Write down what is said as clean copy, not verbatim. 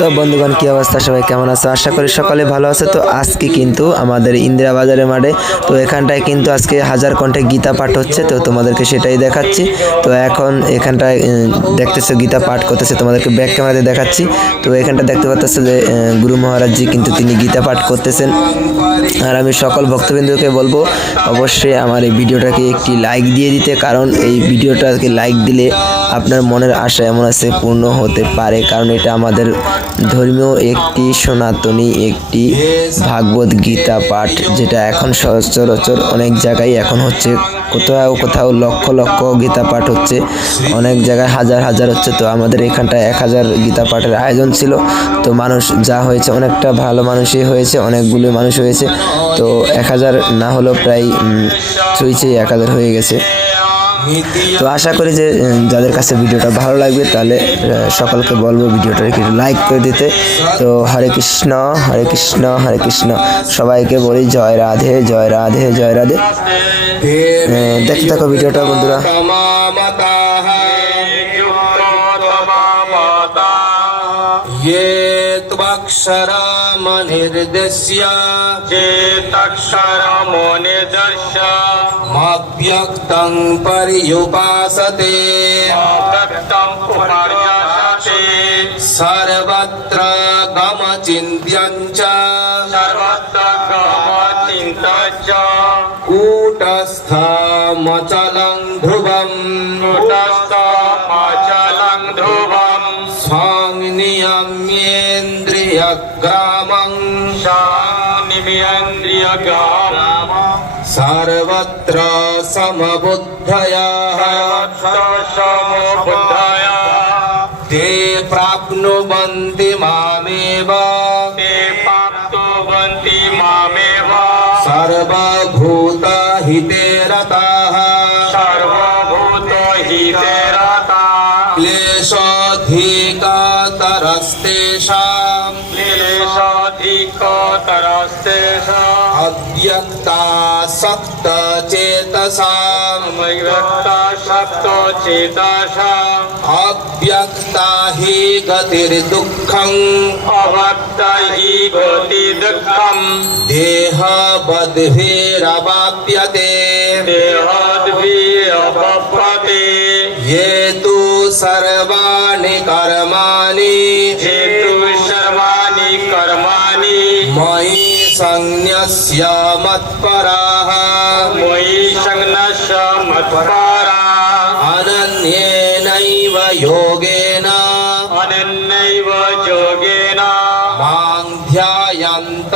তো বন্ধুগণ, কি অবস্থা, সবাই কেমন আছো? আশা করি সকালে ভালো আছে। তো আজকে কিন্তু আমাদের ইন্দিরা বাজারের মাঠে, তো এখানটায় কিন্তু আজকে হাজার কণ্ঠে গীতা পাঠ হচ্ছে, তো তোমাদেরকে সেটাই দেখাচ্ছি। তো এখন এখানটায় দেখতেছো গীতা পাঠ করতেছে, তোমাদেরকে ব্যাক ক্যামেরাতে দেখাচ্ছি। তো এখানটা দেখতে পাচ্ছ যে গুরু মহারাজজি কিন্তু তিনি গীতা পাঠ করতেছেন। আর আমি সকল ভক্তবৃন্দকে বলবো অবশ্যই আমার এই ভিডিওটাকে একটি লাইক দিয়ে দিতে, কারণ এই ভিডিওটাকে লাইক দিলে আপনার মনের আশা এমন আছে পূর্ণ হতে পারে, কারণ এটা আমাদের ধর্মীয় একটি সনাতনী একটি ভাগবত গীতা পাঠ, যেটা এখন সচরাচর অনেক জায়গায় এখন হচ্ছে। কোথাও কোথাও লক্ষ লক্ষ গীতা পাঠ হচ্ছে, অনেক জায়গায় হাজার হাজার হচ্ছে। তো আমাদের এখানটায় 1000 গীতা পাঠের আয়োজন ছিল। তো মানুষ যা হয়েছে অনেকটা ভালো মানুষই হয়েছে, অনেকগুলো মানুষ হয়েছে। তো 1000 না হলেও প্রায় ছুঁইছে 1000 হয়ে গেছে। তো আশা করি যে যাদের কাছে ভিডিওটা ভালো লাগবে, তাহলে সকলকে বলবো ভিডিওটা একটু লাইক করে দিতে। তো হরে কৃষ্ণ হরে কৃষ্ণ হরে কৃষ্ণ, সবাইকে বলি জয় রাধে জয় রাধে জয় রাধে। দেখতে থাকো ভিডিওটা বন্ধুরা। मव्यक्तं पर्युपासते सर्वत्र गमचिन्त्यं च कूटस्थमचलं ध्रुवम् संनियम्येन्द्रियग्रामं सर्वत्र समबुद्धया ते प्राप्नुवन्ति मामेव सर्वभूतहिते रताः क्लेशोऽधिकतरस्तेषाम् अव्यक्तासक्तचेतसाम् अव्यक्ता हि गतिर्दुःखम् देहबद्भिरवाप्यते ये तु सर्वाणि कर्माणि मयि संन्यस्य मत्पराः अनन्येनैव योगेन मां ध्यायन्त